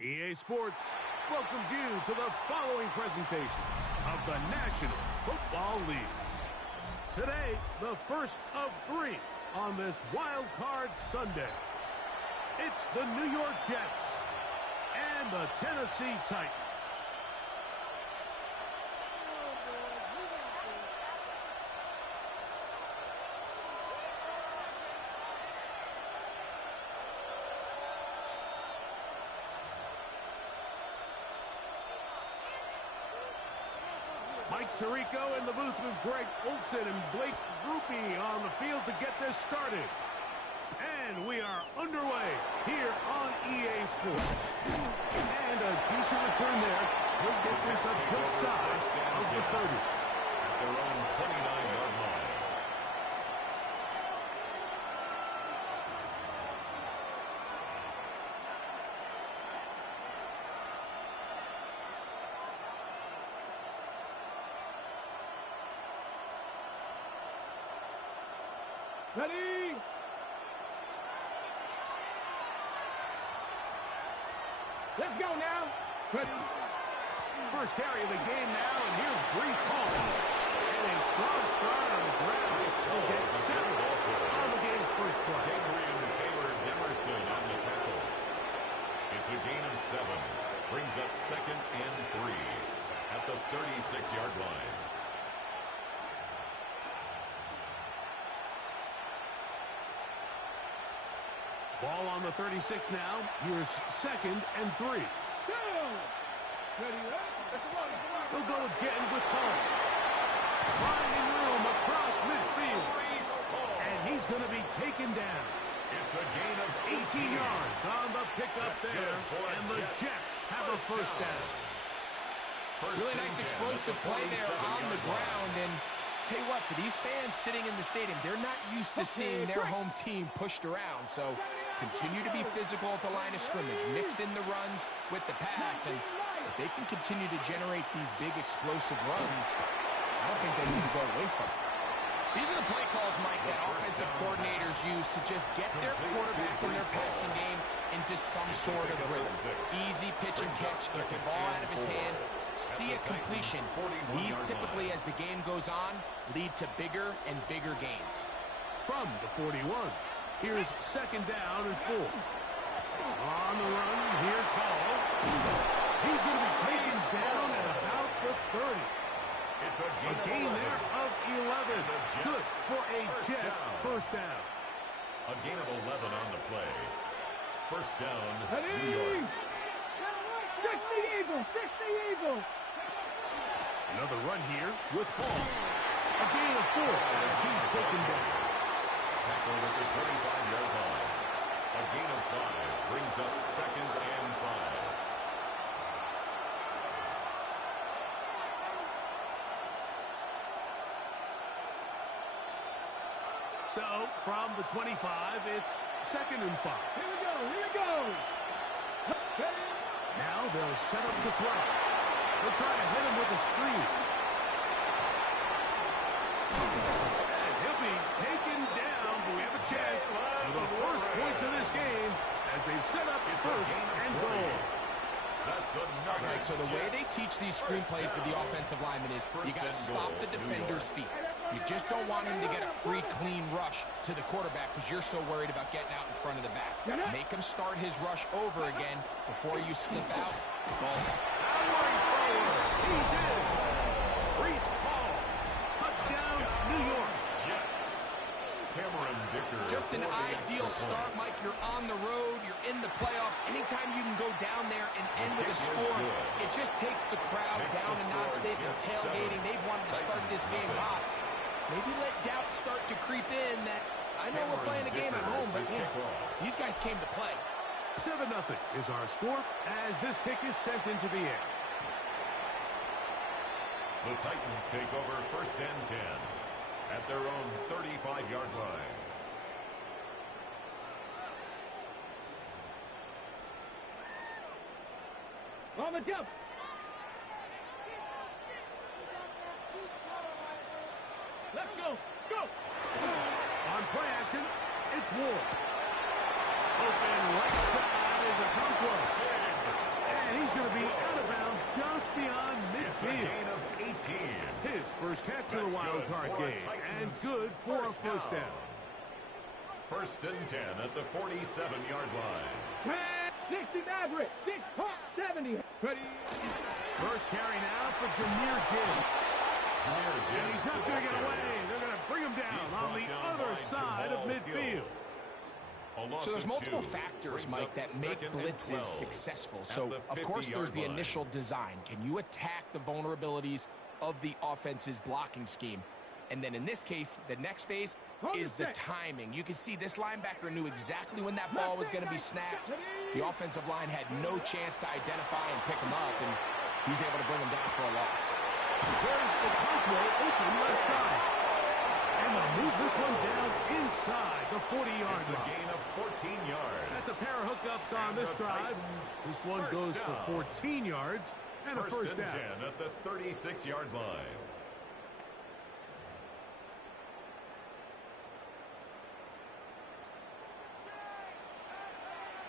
EA Sports welcomes you to the following presentation of the National Football League. Today, the first of three on this Wild Card Sunday. It's the New York Jets and the Tennessee Titans. Mike Tirico in the booth with Greg Olson and Blake Grupe on the field to get this started. And we are underway here on EA Sports. And a decent return there. He'll get this up just shy of the 30. At their own 29-yard line. Ready? Let's go now. Ready? First carry of the game now, and here's Breece Hall. And a strong start on the ground. He'll get 7 on the game's first play. Adrian Taylor Demerson on the tackle. It's a gain of 7. Brings up 2nd and 3 at the 36-yard line. Ball on the 36 now. Here's 2nd and 3. He'll go again with Hall. Finding room across midfield. And he's going to be taken down. It's a gain of 18 yards on the pickup there. And the Jets have a first down. Really nice explosive play there on the ground. And tell you what, for these fans sitting in the stadium, they're not used to seeing their home team pushed around. So continue to be physical at the line of scrimmage. Mix in the runs with the pass. And if they can continue to generate these big explosive runs, I don't think they need to go away from it. These are the play calls, Mike, that offensive coordinators use to just get their quarterback and their passing game into some sort of rhythm. Easy pitch and catch, get the ball out of his hand, see a completion. These typically, as the game goes on, lead to bigger and bigger gains. From the 41, here's 2nd down and 4. On the run, here's Hall. He's going to be taken down at about the 30. It's A gain there of 11. Good for a Jets first down. A gain of 11 on the play. First down, New York. Fix the Eagle! Fix the Eagle! Another run here with Hall. A gain of 4 as he's taken down. Tackled at the 25-yard line. A gain of 5 brings up 2nd and 5. So, from the 25, it's 2nd and 5. Here we go! Here we go! Now they'll set up to throw. They'll try to hit him with a screen. And he'll be taken down, but we have a chance for the first points of this game as they've set up first and goal. That's another. Right, so the way they teach these screenplays to the offensive lineman is you got to stop the defender's feet. You just don't want him to get a free, clean rush to the quarterback because you're so worried about getting out in front of the back. Make him start his rush over again before you slip out. Ball. Powering forward. He's in. Breece Hall. Touchdown, New York. Cameron Dicker. Just an ideal start, Mike. You're on the road. You're in the playoffs. Anytime you can go down there and end with a score, it just takes the crowd down a notch. They've been tailgating. They've wanted to start this game hot. Maybe let doubt start to creep in that I know we're playing a game at home, but yeah, these guys came to play. 7-0 is our score as this kick is sent into the air. The Titans take over 1st and 10 at their own 35-yard line. On the jump! Let's go! Go! On play action, it's Ward. Open right side is a conquest. good for a first down. First and 10 at the 47-yard line. 60 Maverick, 6.70. Ready? First carry now for Jameer Gibbs. And he's not going to get away. They're going to bring him down on the other side of midfield. So there's multiple factors, Mike, that make blitzes successful. So, of course, there's the initial design. Can you attack the vulnerabilities of the offense's blocking scheme? And then in this case, the next phase is the timing. You can see this linebacker knew exactly when that ball was going to be snapped. The offensive line had no chance to identify and pick him up, and he's able to bring him down for a loss. There's the pathway open left side. And they'll move this one down inside the 40-yard line. It's a gain of 14 yards. That's a pair of hookups on this drive. This one goes for 14 yards and a first down. 10 at the 36-yard line.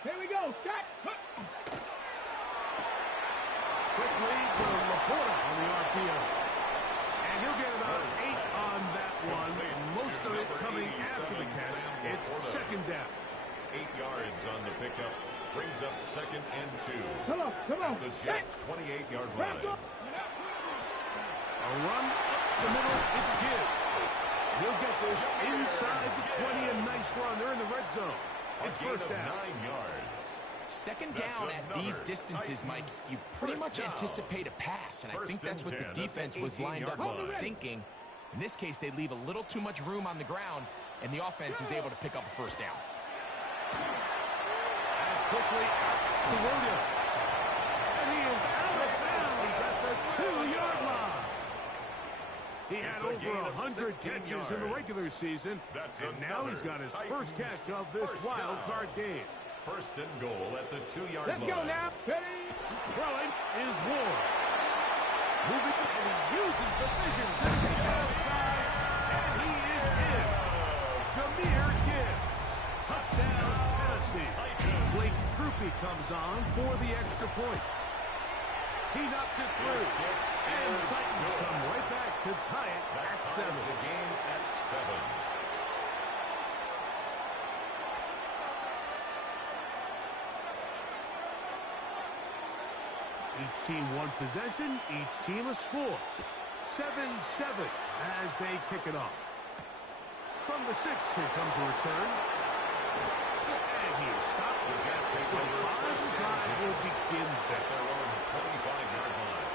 Here we go. Start. Quick lead to Laporta on the RPO. And he'll get about 8 on that one. Most of it coming after the catch. It's second down. 8 yards on the pickup. Brings up second and 2. Come on, come on. The Jets' 28-yard line. A run up the middle. It's Gibbs. He'll get this inside the 20. A nice run. They're in the red zone. It's first down. 9 yards. Second down at these distances, Mike, you pretty much anticipate a pass, and I think that's what the defense was lined up thinking. In this case, they leave a little too much room on the ground, and the offense is able to pick up a first down. That's quickly out to Williams. And he is out of bounds at the 2-yard line. He had over 100 catches in the regular season, and now he's got his first catch of this wild card game. First and goal at the 2-yard line. Let's go now. Ready? Throwing is Ward. Moving, and he uses the vision to take it outside, and he is in. Jameer Gibbs. Touchdown, Tennessee. Blake Krupe comes on for the extra point. He knocks it through, and the Titans come right back to tie it at 7. The game at 7. Each team one possession, each team a score. 7-7 as they kick it off. From the 6, here comes a return. And he is stopped. The Jets take over. The drive will begin At their own 25-yard line.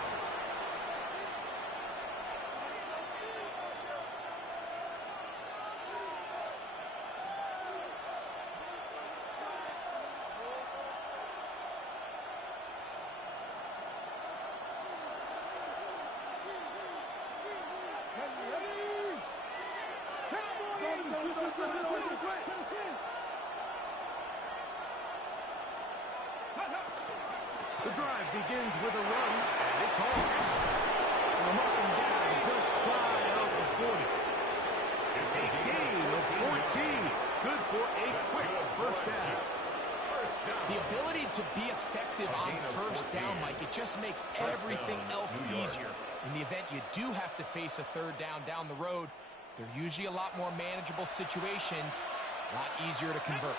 The drive begins with a run, and it's home. From up and down, just shy of the 40. It's a gain of 14. Good for a quick first down. The ability to be effective on first down, Mike, it just makes everything else easier. In the event you do have to face a third down the road, they're usually a lot more manageable situations, a lot easier to convert.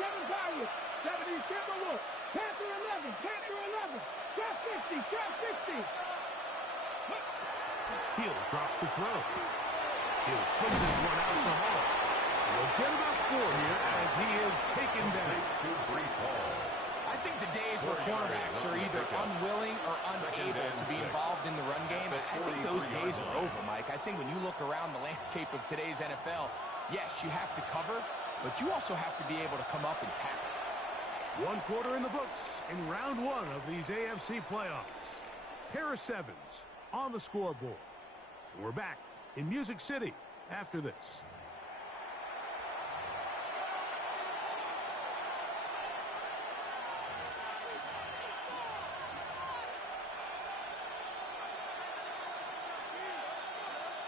7 targets. 70 Timberwolves. Panther 11. Panther 11. Drop 60. Drop 60. He'll drop to throw. He'll swing this one out to Hall. He'll get about 4 here as he is taken down. To Brees Hall. I think the days where cornerbacks are either unwilling or unable to be involved in the run game, I think those days are over, Mike. I think when you look around the landscape of today's NFL, yes, you have to cover, but you also have to be able to come up and tackle. 1 quarter in the books in round 1 of these AFC playoffs. Pair of 7s on the scoreboard. We're back in Music City after this.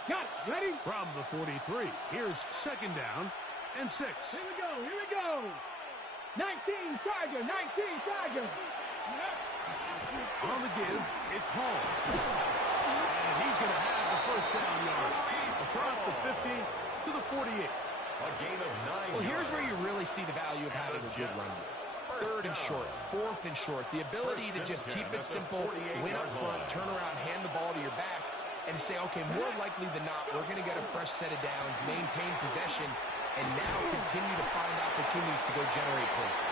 Got it. Ready? From the 43, here's second down and 6. Here we go. Here we go. 19 Tiger. 19 Tiger. On the give, it's Hall. And he's going to have the first down yard. Across the 50 to the 48. A gain of 9 Well, here's yards. where you really see the value of having a good run. Third and short, fourth and short. The ability to just keep it simple, win up front, turn around, hand the ball to your back, and say, okay, more likely than not, we're going to get a fresh set of downs, maintain possession, and now continue to find opportunities to go generate points.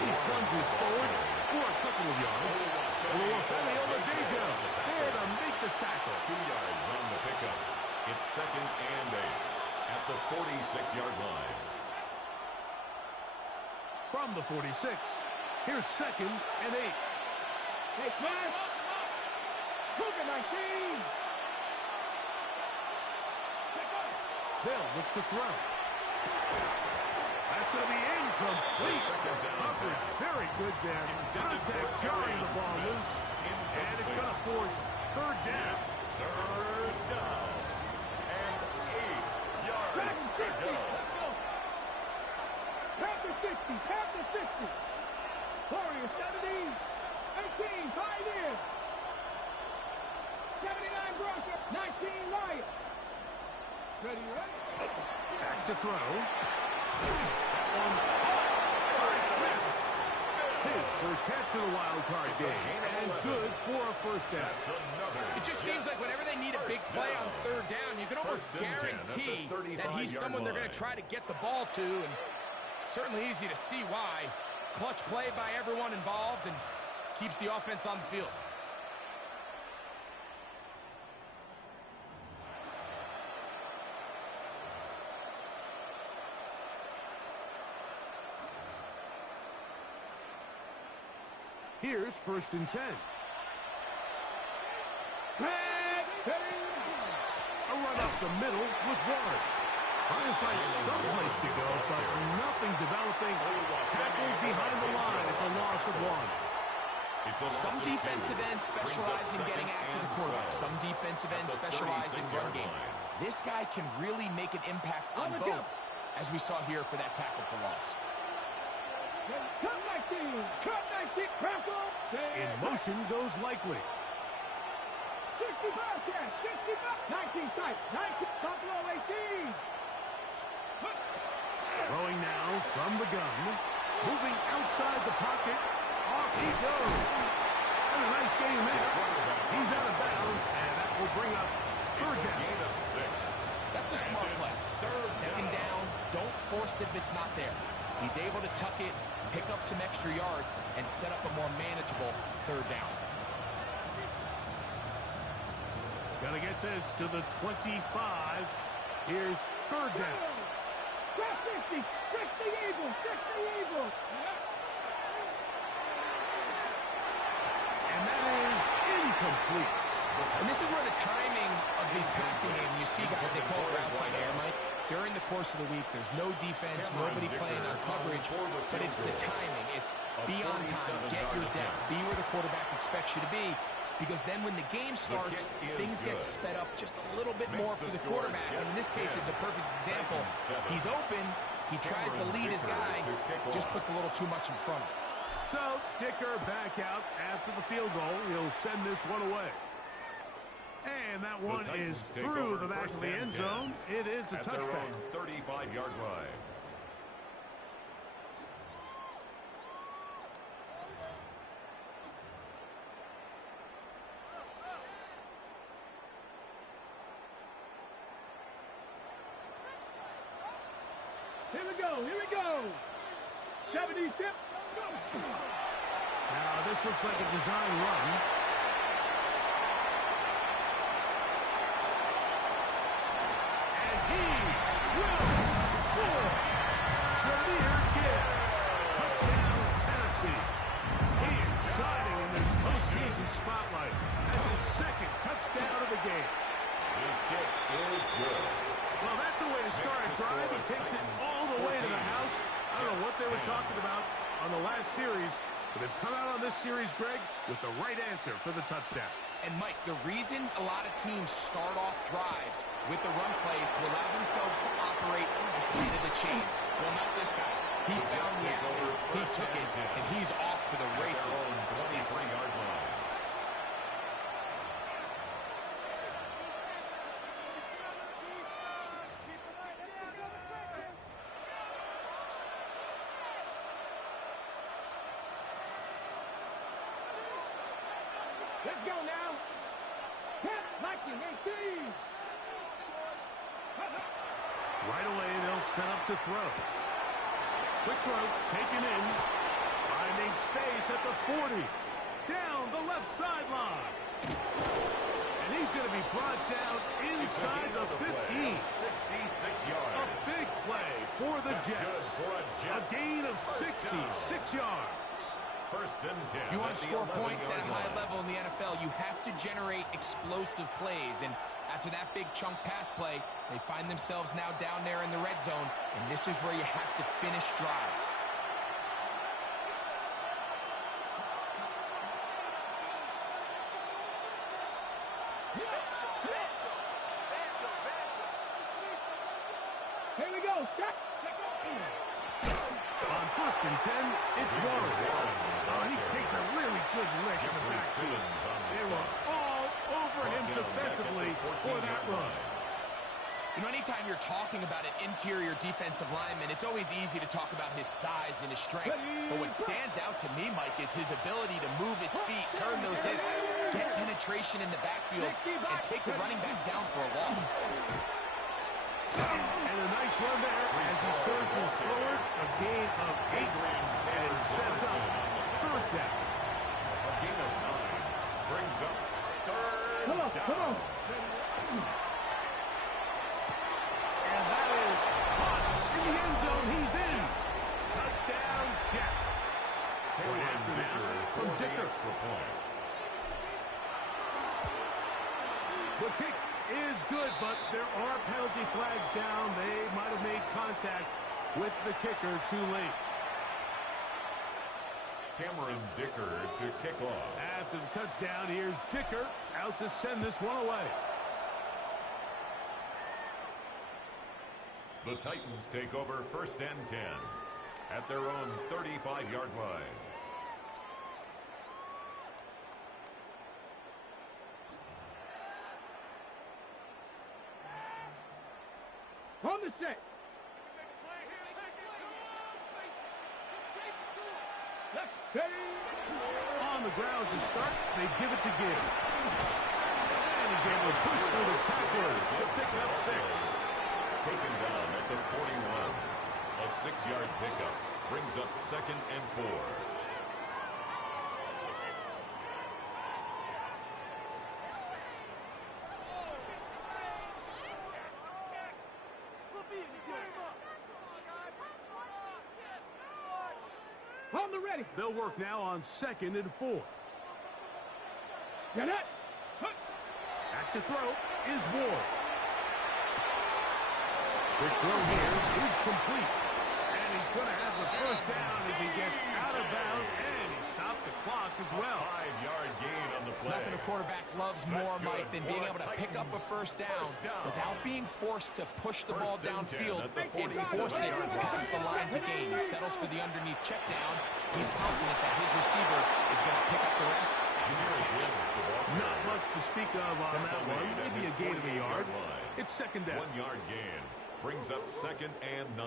He plunges forward for a couple of yards. Olufemi Oladejo there to make the tackle. 2 yards on the pickup. It's 2nd and 8 at the 46-yard line. From the 46, here's 2nd and 8. Hey, Clark. Cougar 19. They'll look to throw. That's going to be incomplete. Coverage very good there. Contact jarring the ball loose. And it's going to force 3rd down. 3rd down. And 8 yards to go. Panther 60, Panther 60. Warriors 70, 18, Pioneer. 79 Broncos, 19 Lions. Ready? Back to throw. That one by Smith. His first catch of the wild card game. And good for a first down. It just seems like whenever they need a big play on 3rd down, you can almost guarantee that he's someone they're going to try to get the ball to, and certainly easy to see why. Clutch play by everyone involved and keeps the offense on the field. Here's 1st and 10. A run up the middle with Ward. Trying to find some place to go, but nothing developing. Tackled behind the line. It's a loss of 1. Some defensive ends specialize in getting after the quarterback. Some defensive ends specialize in run game. This guy can really make an impact on both, as we saw here for that tackle for loss. Cut 19, cut 19, crackle. In motion goes Likely. 65 catch, 65, 19 tight, 19, Buffalo 18. Throwing now from the gun. Moving outside the pocket. Off he goes. And a nice game there. He's out of bounds, and that will bring up 3rd down. That's a smart play. 2nd down, don't force it if it's not there. He's able to tuck it, pick up some extra yards, and set up a more manageable 3rd down. Gonna get this to the 25. Here's 3rd down. 60, 60 Eagles, 60 Eagles. And that is incomplete. And this is where the timing of these passing games, you see guys, they call it outside air, Mike. During the course of the week, there's no defense, nobody playing on coverage, but it's the timing. It's be on time, get your depth, be where the quarterback expects you to be, because then when the game starts, things get sped up just a little bit more for the quarterback. And in this case, it's a perfect example. He's open, he tries to lead his guy, just puts a little too much in front of him. So, Dicker back out after the field goal. He'll send this one away. And that one is through the back of the end zone. It is a touchback. 35-yard line. Here we go, here we go. 70 tip. Now, this looks like a design run. And he will score. Jameer Gibbs. Touchdown, Tennessee. He is shining in this postseason spotlight as his 2nd touchdown of the game. His kick is good. Well, that's a way to start a drive. He takes it all the way to the house. I don't know what they were talking about on the last series, but they've come out on this series, Greg, with the right answer for the touchdown. And, Mike, the reason a lot of teams start off drives with the run plays to allow themselves to operate ahead of the chains. Well, not this guy. He found the alley, he took it, and he's off to the races for 6. Let's go now. Tap Viking 18. Right away, they'll set up to throw. Quick throw, taken in. Finding space at the 40. Down the left sideline. And he's going to be brought down inside the 15. 66 yards. A big play for the Jets. A gain of 66 yards. First and 10. If you want to score points at a high level in the NFL, you have to generate explosive plays. And after that big chunk pass play, they find themselves now down there in the red zone. And this is where you have to finish drives. Here we go. On first and 10, it's Warren. Oh, he takes a really good lick in the backfield. They were all over him defensively for that run. You know, anytime you're talking about an interior defensive lineman, it's always easy to talk about his size and his strength. But what stands out to me, Mike, is his ability to move his feet, turn those hips, get penetration in the backfield, and take the running back down for a loss. And a nice run there as he surges forward. A gain of 8 and sets up third down. A gain of 9 brings up third down. Come on. And that is caught in the end zone. He's in. Touchdown, Jets. Going after Dicker from from Dicker. extra point. The kick is good, but there are penalty flags down. They might have made contact with the kicker too late. Cameron Dicker to kick off. After the touchdown, here's Dicker out to send this one away. The Titans take over first and 10 at their own 35-yard line. On the set. On the ground to start, they give it to Gibbs. And he's able to push through the tacklers to pick up 6. Taken down at the 41. A 6-yard pickup brings up second and 4. On the ready. They'll work now on second and 4. Get it. Back to throw is Ward. Quick throw here is complete. And he's going to have the first down as he gets out of bounds, and he stopped the clock as well. 5-yard gain on the play. Nothing a quarterback loves more, Mike, than being able to pick up a first down without being forced to push the ball downfield and force it past the line to gain. He settles for the underneath check down. He's confident that his receiver is going to pick up the rest. Not much to speak of on that one. Maybe a gain of a yard. It's second down. 1-yard gain brings up second and 9.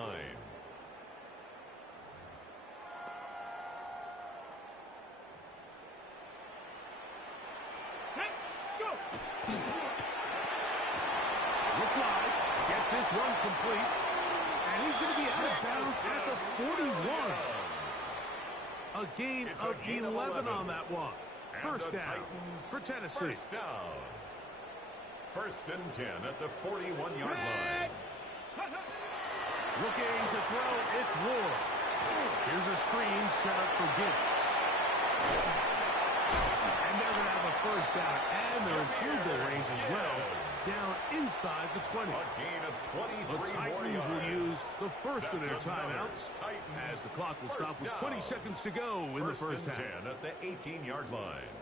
Go. Look wide. Get this one complete. And he's going to be out of bounds at the 41. A gain of 11 on that one. First down for Tennessee. First down. First and 10 at the 41-yard line. Looking to throw, it's Ward. Here's a screen set up for Gibbs. And they're going to have a first down, and they're in field goal range as well, down inside the 20. A gain of 23 The Titans will use the first of their timeouts as the clock will stop with 20 seconds to go in the first half. 10 at the 18-yard line.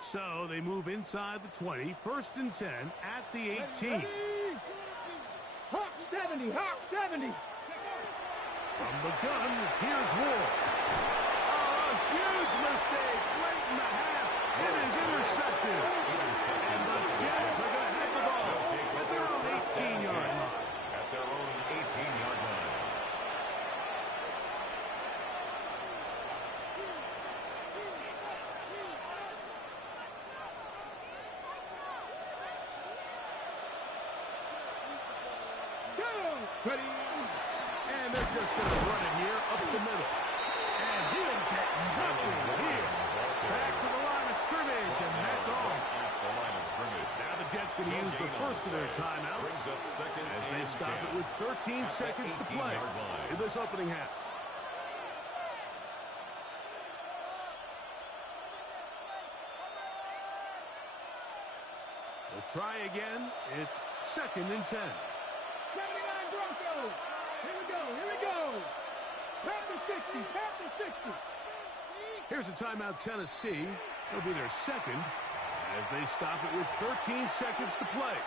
So they move inside the 20, first and 10 at the 18. Hawk 70, Hawk 70. From the gun, here's Ward. Oh, a huge mistake late in the half. It is intercepted. And the Jets are going to have the ball at their own 18-yard line. At their own 18-yard line. just going to run it here up the middle. And he'll get nothing here. Back to the line of scrimmage, and that's all. Now the Jets going to use the first of their timeouts as they stop it with 13 seconds to play in this opening half. We'll try again. It's 2nd and 10. 79 Broncos. Here we go. Here we go. Panther 60. Panther 60. Here's a timeout, Tennessee. It'll be their second as they stop it with 13 seconds to play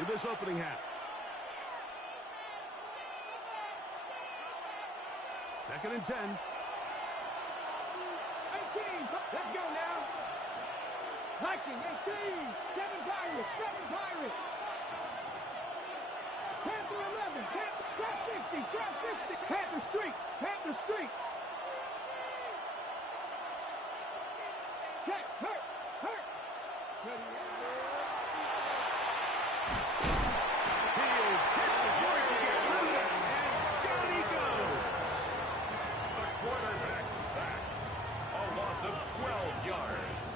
in this opening half. 2nd and 10. 18. Let's go now. Viking 18. 7 Pirates. 7 Pirates. Panther 11. Trap 60. Trap 60. Panther streak. Panther streak. Check. Hurt. Hurt. He is hit before he can get rid of it, and down he goes. The quarterback sacked. A loss of 12 yards.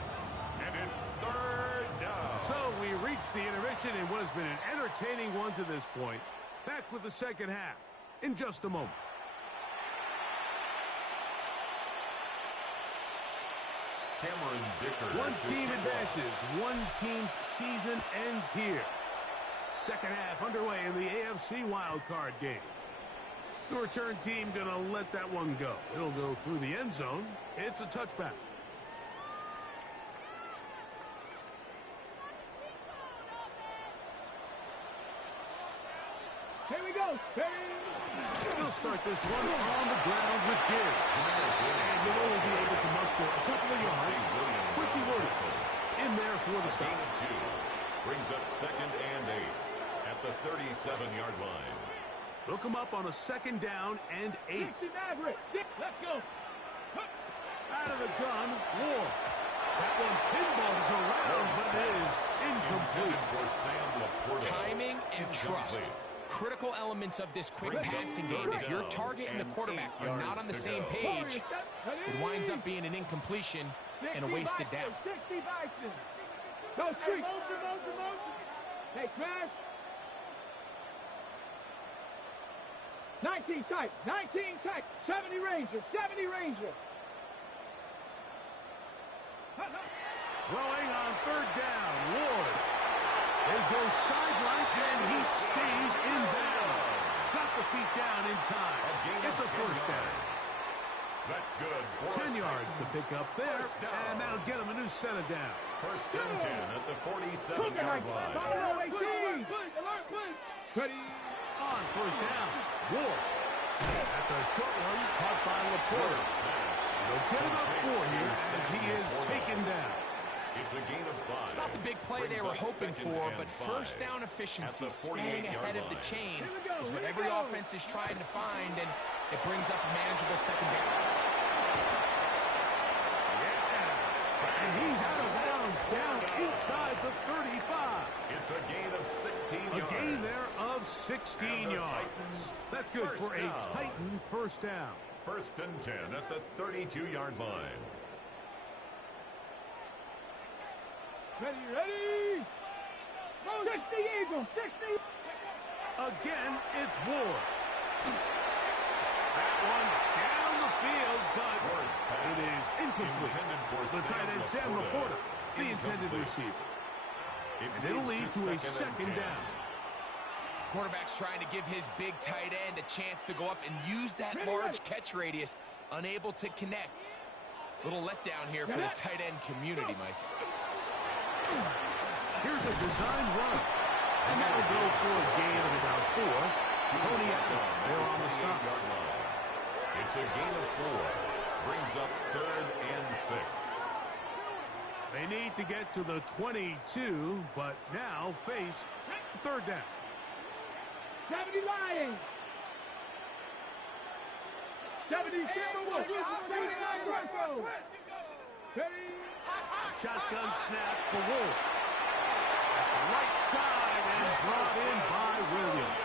And it's 3rd down. So we reach the intermission in what has been an entertaining one to this point. Back with the second half in just a moment. Cameron Dicker. One team advances. One team's season ends here. Second half underway in the AFC wildcard game. The return team going to let that one go. It'll go through the end zone. It's a touchback. Here we go. He'll start this one on the ground with Gibbs. And he'll only be able to muster a couple of yards. Quincy Williams in there for the stop. Gain of 2. Brings up 2nd and 8 at the 37-yard line. They'll come up on a 2nd down and 8. 60 Mavericks. Let's go. Out of the gun, Ward. That one pinballs around, but it is incomplete. For Sam Laporta. Timing and trust. Critical elements of this quick passing game. If your target and the quarterback are not on the same page, it winds up being an incompletion and a wasted down. 60 Bison. Go streak. Hey, smash. 19 tight. 19 tight. 70 Rangers. 70 Rangers. Throwing on 3rd down, Ward. They go sideline, and he stays in bounds. Got the feet down in time. It's a 1st down. That's good. 10 yards to pick up there, and that'll get him a new set of down. 1st and 10 at the 47-yard line. Ready. On 1st down, Ward. That's a short one, caught by Laporta. They'll get him up 4 here as he is taken down. It's a gain of 5. It's not the big play they were hoping for, but 1st down efficiency, staying ahead of the chains, is what every offense is trying to find, and it brings up a manageable 2nd down. And he's out of bounds, down inside the 35. It's a gain of 16 yards. A gain there of 16 yards. That's good for a Titan 1st down. 1st and 10 at the 32-yard line. Ready. 60 Eagles. 60. Again, it's Ward. That one down the field, but it is incomplete. The tight end, Sam Laporta, the intended receiver. And it'll lead to a 2nd down. Quarterback's trying to give his big tight end a chance to go up and use that large catch radius, unable to connect. Little letdown here for the tight end community, Mike. Here's a design run. And that will go for a gain of about 4. Tony Adams there on the stop. It's a gain of 4. Brings up 3rd and 6. They need to get to the 22, but now face 3rd down. 70 Lions. 70 Timberwolves. 79 Broncos. Ready. Shotgun snap for Wolf. Right side and brought in by Williams.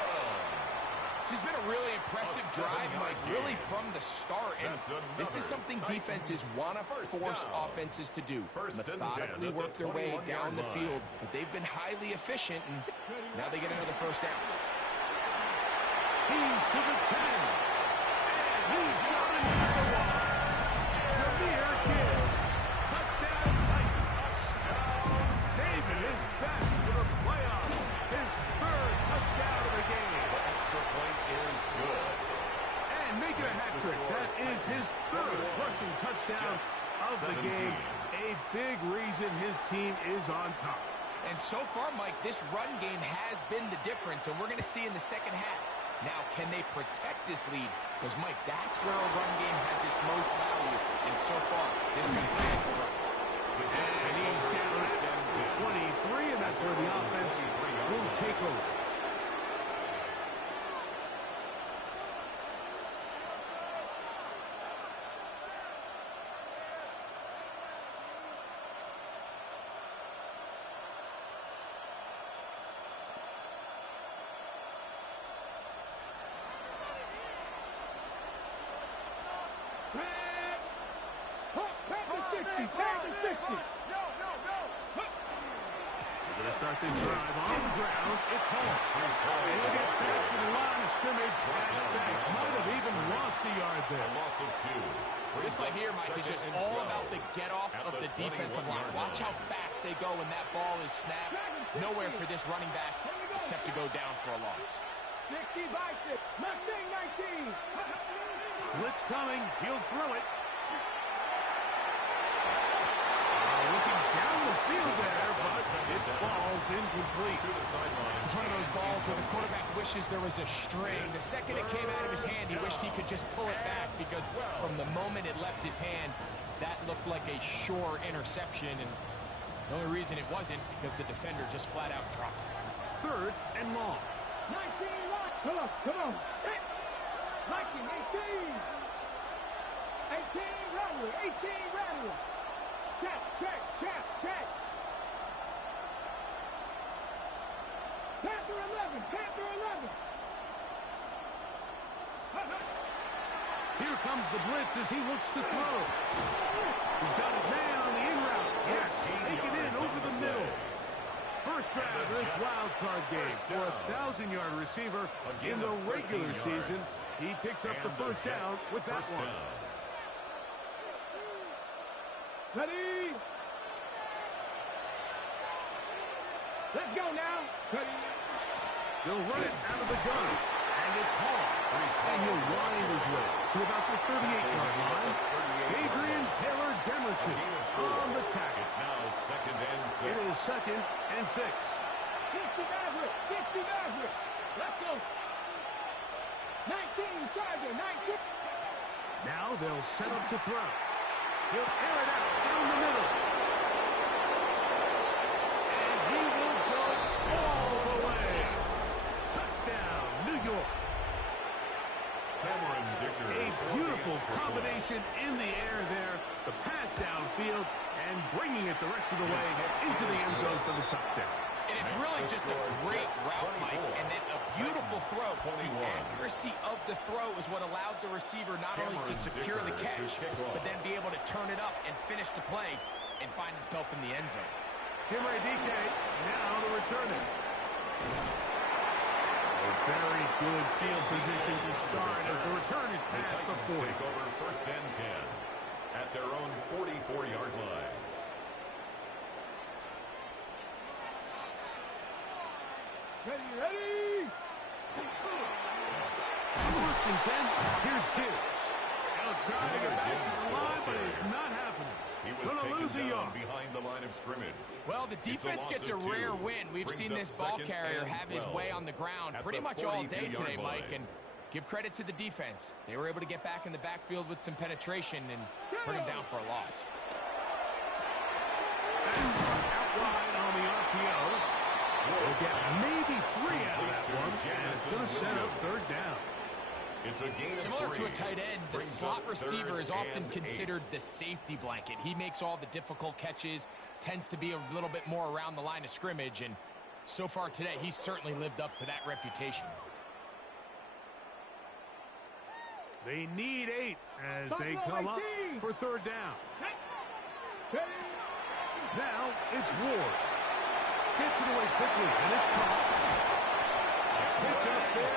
This has been a really impressive drive, Mike, really from the start. And this is something defenses want to force offenses to do. Methodically work their way down the field. But they've been highly efficient, and now they get another first down. He's to the 10. And he's got another one. Jameer Gibbs. Touchdown Titans. Touchdown. Saving his best for the playoffs. His third touchdown of the game. The extra point is good. And making a hat trick. That is his third rushing touchdown of the game. A big reason his team is on top. And so far, Mike, this run game has been the difference, and we're going to see in the second half. Now, can they protect this lead? Because, Mike, that's where a run game has its most value. And so far, this guy's going to run. And he's down to 23, and that's where the offense will take over. Start this drive on the ground. It's home. And he'll get back to the line of scrimmage. And might have even lost a yard there. A loss of 2. This play here, Mike, is just all about the get-off of the defensive line. Watch how fast they go when that ball is snapped. Nowhere for this running back except to go down for a loss. 60 by 6. Mustang 19. Blitz coming. He'll throw it. Looking down the field there, but it falls incomplete. To the sideline. It's one of those balls where the quarterback wishes there was a string. The second it came out of his hand, he wished he could just pull it back because from the moment it left his hand, that looked like a sure interception. And the only reason it wasn't because the defender just flat out dropped it. Third and long. 19 lock. Come on, come on. 19, 18. 18 Rattler, 18 Rattler. Check, check, check, check. Panther 11, Panther 11. Here comes the blitz as he looks to throw. He's got his man on the in route. Yes, take it in over the middle. First grab of this wild card game for a 1,000-yard receiver in the regular seasons. He picks up the first down with that one. Ready? Let's go now. Ready? They'll run it out of the gun. And it's Hall. And he'll wind his way to about the 38-yard line. Adrian Taylor Demerson on the tackle. It's now 2nd and 6. It is 2nd and 6. 60 Maverick, 60 Maverick. Let's go. 19 Charger, 19. Now they'll set up to throw. He'll air it out down the middle. And he will go all the way. Touchdown, New York. Cameron Dicker. A beautiful combination in the air there. The pass downfield and bringing it the rest of the way into the end zone for the touchdown. And it's really just a great route, Mike, and then a beautiful throw. The accuracy of the throw is what allowed the receiver not only to secure the catch, but then be able to turn it up and finish the play and find himself in the end zone. Jimray DK now the returner. A very good field position to start as the return is past the 40. Take over 1st and 10 at their own 44-yard line. Ready, ready. First and 10, here's Gibbs. They'll try to get back to the line, but it's not happening. He was taken down behind the line of scrimmage. Well, the defense gets a rare win. We've seen this ball carrier have his way on the ground pretty much all day today, Mike, and give credit to the defense. They were able to get back in the backfield with some penetration and bring him down for a loss. Out wide on the RPO. We'll get maybe 3 out of that one, and it's going to set up 3rd down. It's a game similar to a tight end, the slot receiver is often considered the safety blanket. He makes all the difficult catches, tends to be a little bit more around the line of scrimmage, and so far today, he's certainly lived up to that reputation. They need 8 as they come up for third down. Now it's Ward. Gets it away quickly, and it's caught. Picked up there,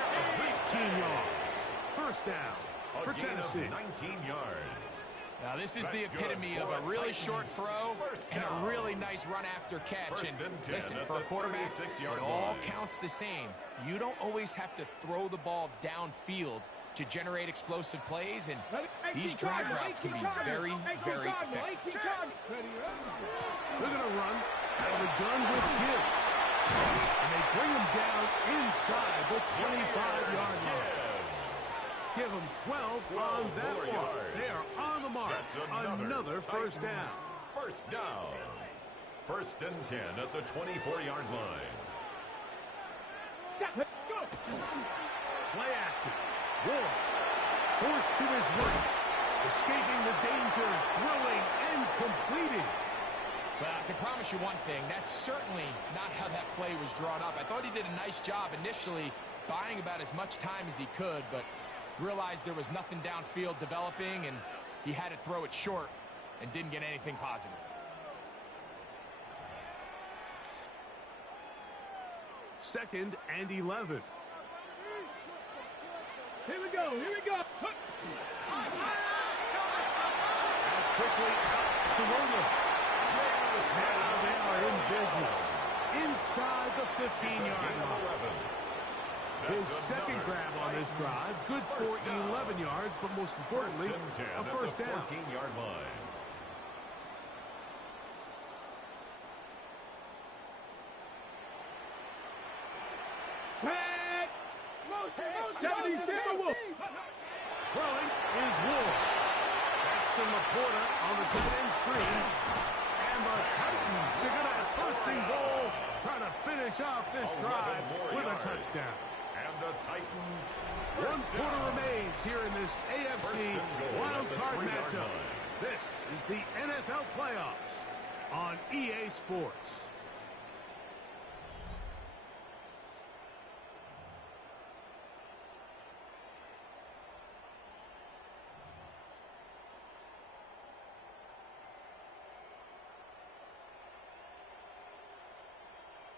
18 yards. First down for Tennessee. 19 yards. Now, this is the epitome of a really short throw and a really nice run after catch. And listen, for a quarterback, it all counts the same. You don't always have to throw the ball downfield to generate explosive plays, and these drag routes can be very, very effective. They're going to run out of the gun with Gibbs. And they bring him down inside the 25-yard line. Give them 12 on that one. They are on the mark. Another first down. First down. First and 10 at the 24-yard line. Play action. Ward forced to his right. Escaping the danger, throwing and completing. Well, I can promise you one thing. That's certainly not how that play was drawn up. I thought he did a nice job initially buying about as much time as he could, but realized there was nothing downfield developing, and he had to throw it short and didn't get anything positive. Second and 11. Here we go, here we go. That's quickly out to Williams. Now they are in business. Inside the 15-yard line. His second grab on this drive, good for 11 yards, but most importantly, a first down. 14-yard line. Throwing is Ward. Paxton Laporta on the tight end screen. And the Titans are going to have first and goal, trying to finish off this drive with a touchdown. And the Titans. 1 quarter remains here in this AFC wild card matchup. This is the NFL playoffs on EA Sports.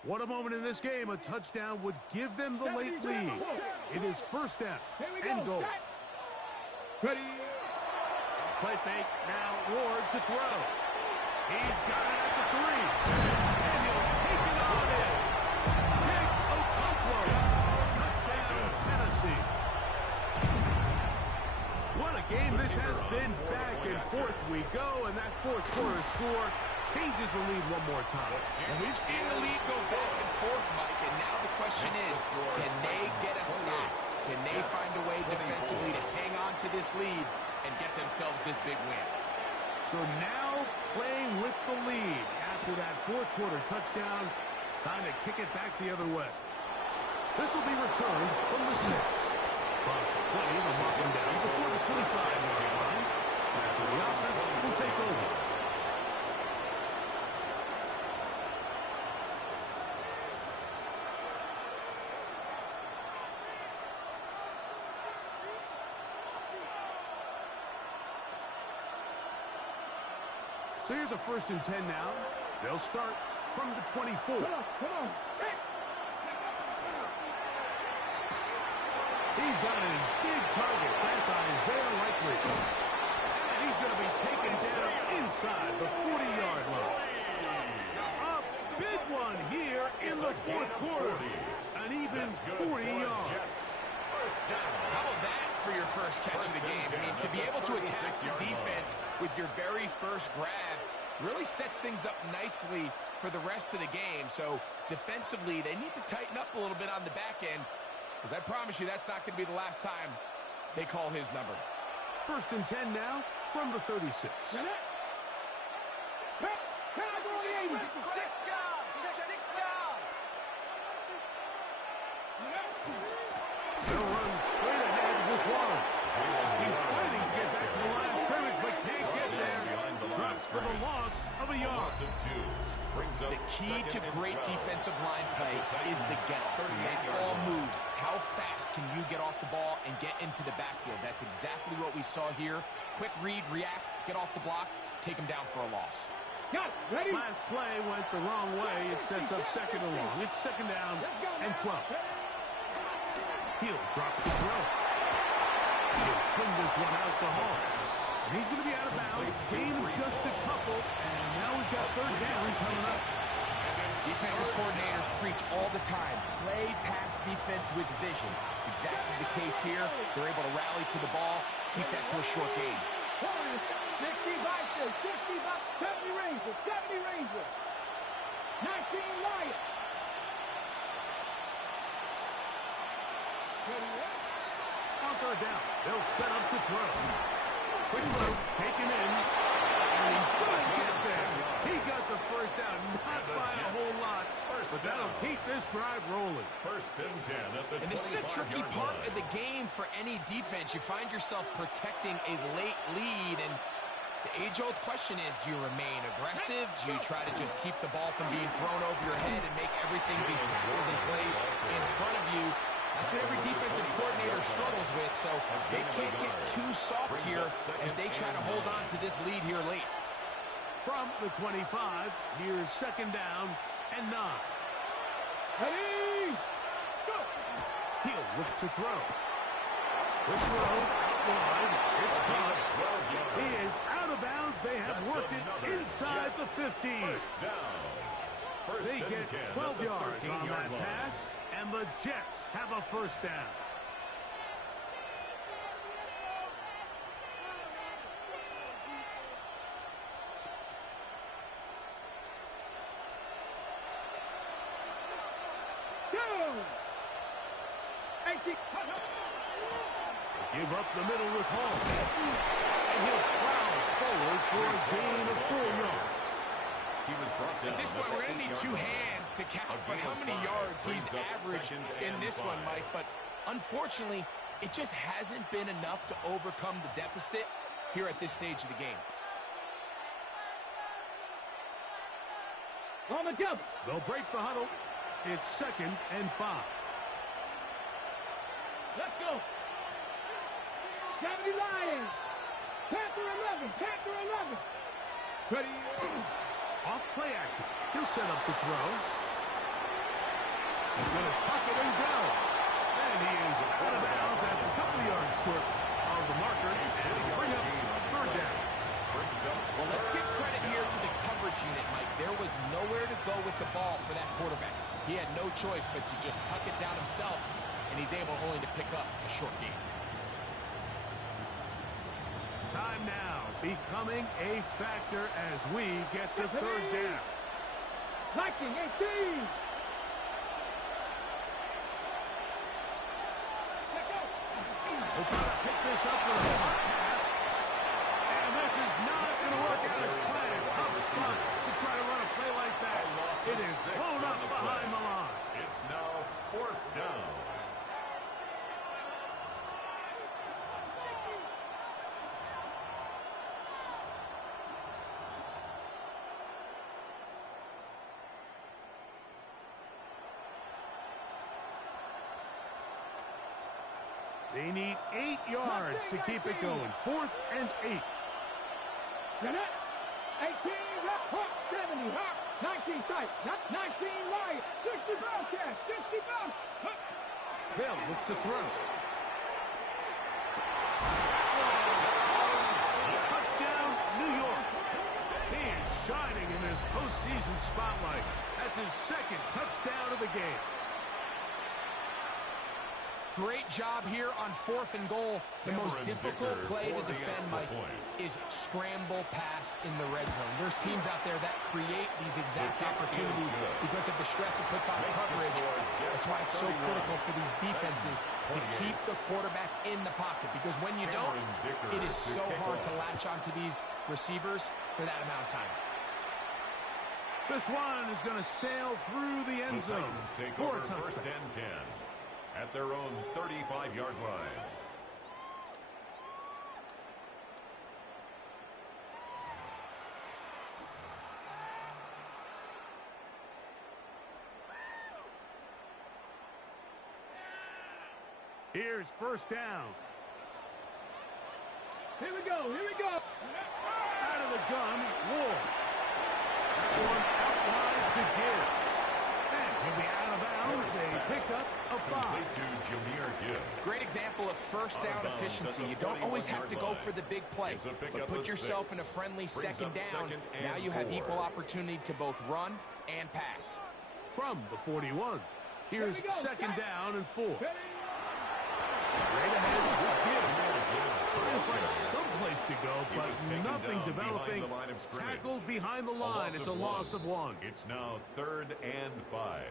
What a moment in this game. A touchdown would give them the late lead. It is first down and goal. Ready. Play fake. Now Ward to throw. He's got it at the 3. And he'll take it on in. Big Okonkwo. Touchdown, Tennessee. What a game this has been. Back and forth we go. And that fourth quarter score changes the lead one more time. And we've seen the lead go back and forth, Mike, and now the question is, can they get a stop? Can they find a way defensively to hang on to this lead and get themselves this big win? So now playing with the lead after that fourth quarter touchdown, time to kick it back the other way. This will be returned from the 6. Across the 20, they'll mark him down before the 25-yard line. After the offense will take over. So here's a first and 10 now. They'll start from the 24. Come on. He's got his big target. That's Isaiah Likely. And he's going to be taken down inside the 40-yard line. A big one here in the fourth quarter. An even 40 yards. How about that for your first catch of the game? I mean, to be able to attack your defense with your very first grab really sets things up nicely for the rest of the game. So defensively, they need to tighten up a little bit on the back end, because I promise you that's not going to be the last time they call his number. First and 10 now from the 36. They'll run straight ahead with one. He's fighting to get back to the line of scrimmage, but can't get there. Drops for the loss of a yard. of 2. Brings up The key to second and great 12. defensive line play is the get-off. When that ball moves, how fast can you get off the ball and get into the backfield? That's exactly what we saw here. Quick read, react, get off the block, take him down for a loss. Got it. Ready? Last play went the wrong way. It sets up second and long. It's second down and 12. He'll drop the throw. He'll swing this one out to Hall. And he's going to be out of bounds. Gain of just a couple. And now we've got third down coming up. Defensive coordinators preach all the time. Play pass defense with vision. It's exactly the case here. They're able to rally to the ball, keep that to a short gain. 60 Vikings, 60 70 Rangers, 70 Rangers, 19 Lions. On third down, they'll set up to throw. Quick throw, taken in, and he's going to get there. He got the first down, not by a whole lot, but that'll keep this drive rolling. First and 10 at the 25-yard line. And this is a tricky part of the game for any defense. You find yourself protecting a late lead, and the age-old question is, do you remain aggressive? Do you try to just keep the ball from being thrown over your head and make everything be tackled and played in front of you? That's what every defensive coordinator struggles with, so they can't get too soft here as they try to hold on to this lead here late. From the 25, here's second down and 9. Ready? Go! He'll look to throw. The throw out wide. It's caught. He is out of bounds. They have worked it inside the 50. They get 12 yards on that pass, and the Jets have a first down. Give up the middle with Hall. And he'll plow forward for a gain of 4 yards. He was brought down. At this point, we're going to need 2 hands to count but how many yards he's averaged in this one, Mike. But unfortunately, it just hasn't been enough to overcome the deficit here at this stage of the game. On the double. They'll break the huddle. It's second and 5. Let's go. 70 Lions. Panther 11. Panther 11. Ready? Off play action. He'll set up to throw. He's going to tuck it and go. And he is out of bounds. That's a couple of yards short of the marker. And he'll bring up third down. Well, let's give credit here to the coverage unit, Mike. There was nowhere to go with the ball for that quarterback. He had no choice but to just tuck it down himself, and he's able only to pick up a short gain. Time now becoming a factor as we get to third down. Viking 18. We'll try to pick this up with a hot pass. And this is not going to work out as planned. Tough spot to try to run a play like that. It is blown up behind the line. It's now 4th down. They need 8 yards to keep it going. 4th and 8. Jeanette. 18, Hawk, 70, Hawk, 19 tight, 19 Lions, 60 Bobcats, 60 Bobcats. They'll look to throw. Touchdown, New York. He is shining in this postseason spotlight. That's his second touchdown of the game. Great job here on 4th and goal. The most difficult play to defend, Mike, is scramble pass in the red zone. There's teams out there that create these exact opportunities because of the stress it puts on coverage. That's why it's so critical for these defenses to keep the quarterback in the pocket, because when you don't, it is so hard to latch onto these receivers for that amount of time. This one is going to sail through the end zone. Take for over a touchdown. first and 10 at their own 35-yard line. Here's first down. Here we go. Here we go. Out of the gun, Ward. That one out wide to Gibbs. And he'll be out of bounds. A pickup of 5. Complete to Jahmyr Gibbs. Great example of first down efficiency. You don't always have to go for the big play, but put yourself in a friendly second down. Now you have equal opportunity to both run and pass. From the 41. Here's second down and 4. Straight ahead with Gibbs. Trying to find someplace to go, but nothing developing. Tackled behind the line. It's a loss of 1. It's now 3rd and 5.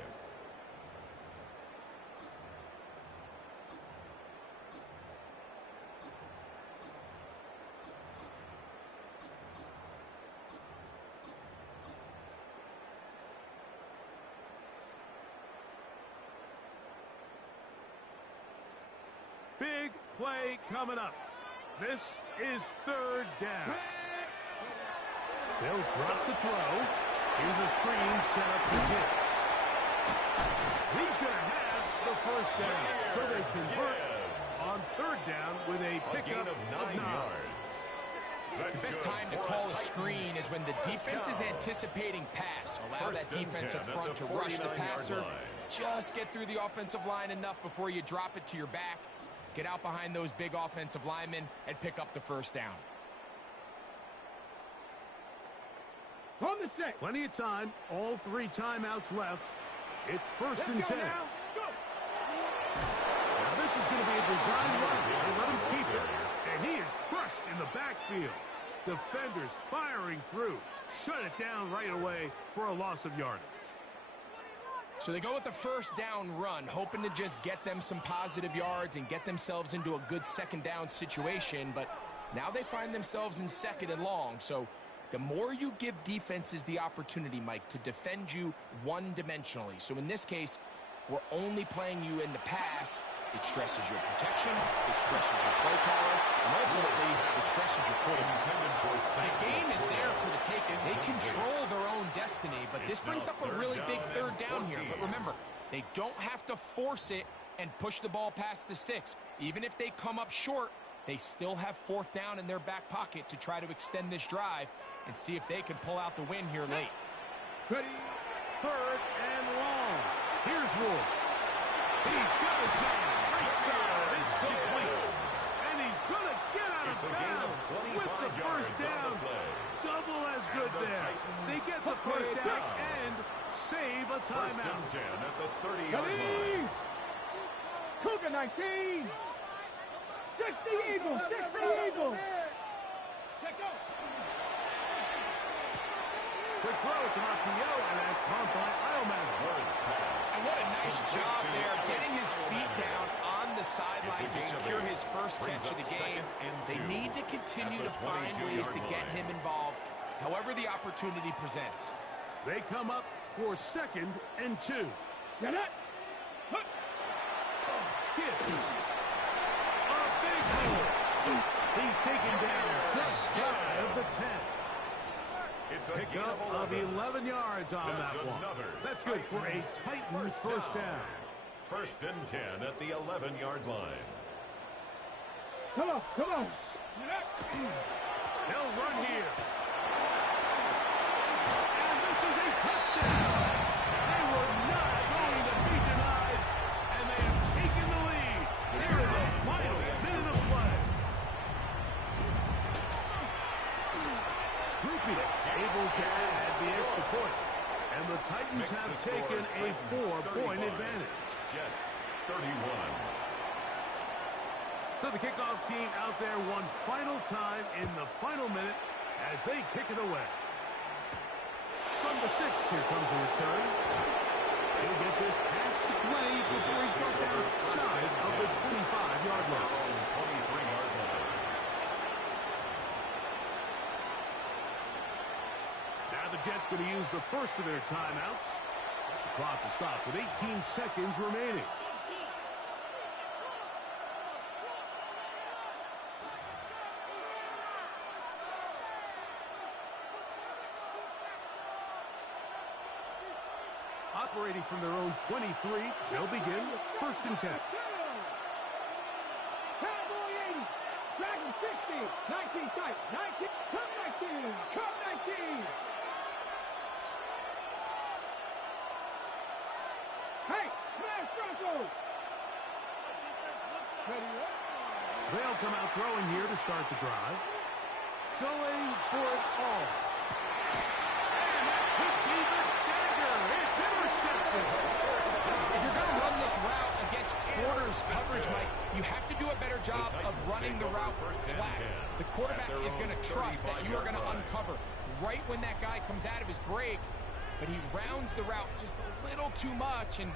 Big play coming up. This is 3rd down. They'll drop to throw. Here's a screen set up for Gibbs. He's going to have the first down. So they convert on 3rd down with a pickup of 9 yards. The best time to call a screen is when the defense is anticipating pass. Allow that defensive front to rush the passer. Just get through the offensive line enough before you drop it to your back. Get out behind those big offensive linemen and pick up the first down. On the set. Plenty of time. All 3 timeouts left. It's 1st and 10. Now Now this is going to be a design run. They let him keep it. And he is crushed in the backfield. Defenders firing through. Shut it down right away for a loss of yardage. So they go with the first down run, hoping to just get them some positive yards and get themselves into a good second down situation. But now they find themselves in 2nd and long. So the more you give defenses the opportunity, Mike, to defend you one-dimensionally. So in this case, we're only playing you in the pass. It stresses your protection, it stresses your play caller, and ultimately, it stresses your quarterback. The game is there for the taking. They control their own destiny, but this brings up a really big 3rd down here. But remember, they don't have to force it and push the ball past the sticks. Even if they come up short, they still have 4th down in their back pocket to try to extend this drive and see if they can pull out the win here late. Ready? 3rd and long. Here's Ward. He's got his man. Right side. It's complete. And he's going to get out of bounds with the first down. Double as good there. They get the first down and save a timeout. 1st and 10 at the 30-yard line. Cougar 19. 60 Eagles. 60 Eagles. Check out. Quick throw to Marquillo, and that's caught by Eilman. And what a nice job there, getting his feet down on the sideline to secure his first catch of the game. They need to continue to find ways to get him involved, however the opportunity presents. They come up for 2nd and 2. Get it. Gibbs. A big hole. He's taken down just shy of the 10. It's a Pickup of 11 yards on that one. That's good for a Titans first down. 1st and 10 at the 11-yard line. Come on, come on. They'll run here. And this is a touchdown. They were not going to be denied, and they have taken the lead here in the final minute of play. Groupie able to add the extra point. And the Titans have taken a 4-point advantage. Jets 31. So the kickoff team out there one final time in the final minute as they kick it away. From the 6, here comes a return. He'll get this past the 20 before he's brought down shy of the 25-yard line. 23-yard line. Now the Jets going to use the first of their timeouts. The clock will stop with 18 seconds remaining. Operating from their own 23, they'll begin 1st and 10. 19 tight. 19. Come 19. Come 19. Hey, smash Broncos. They'll come out throwing here to start the drive. Going for it all. And that could be the dagger. It's intercepted. If you're going to run this route against quarters coverage, Mike, you have to do a better job of running the route flat. The quarterback is going to trust that you are going to uncover right when that guy comes out of his break, but he rounds the route just a little too much and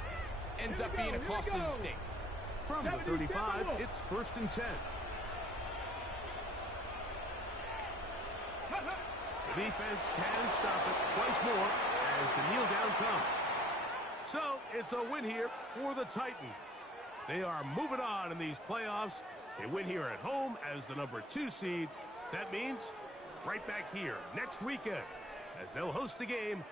ends up being a costly mistake. From the 35, it's 1st and 10. The defense can stop it twice more as the kneel down comes. So it's a win here for the Titans. They are moving on in these playoffs. They win here at home as the number 2 seed. That means right back here next weekend as they'll host a game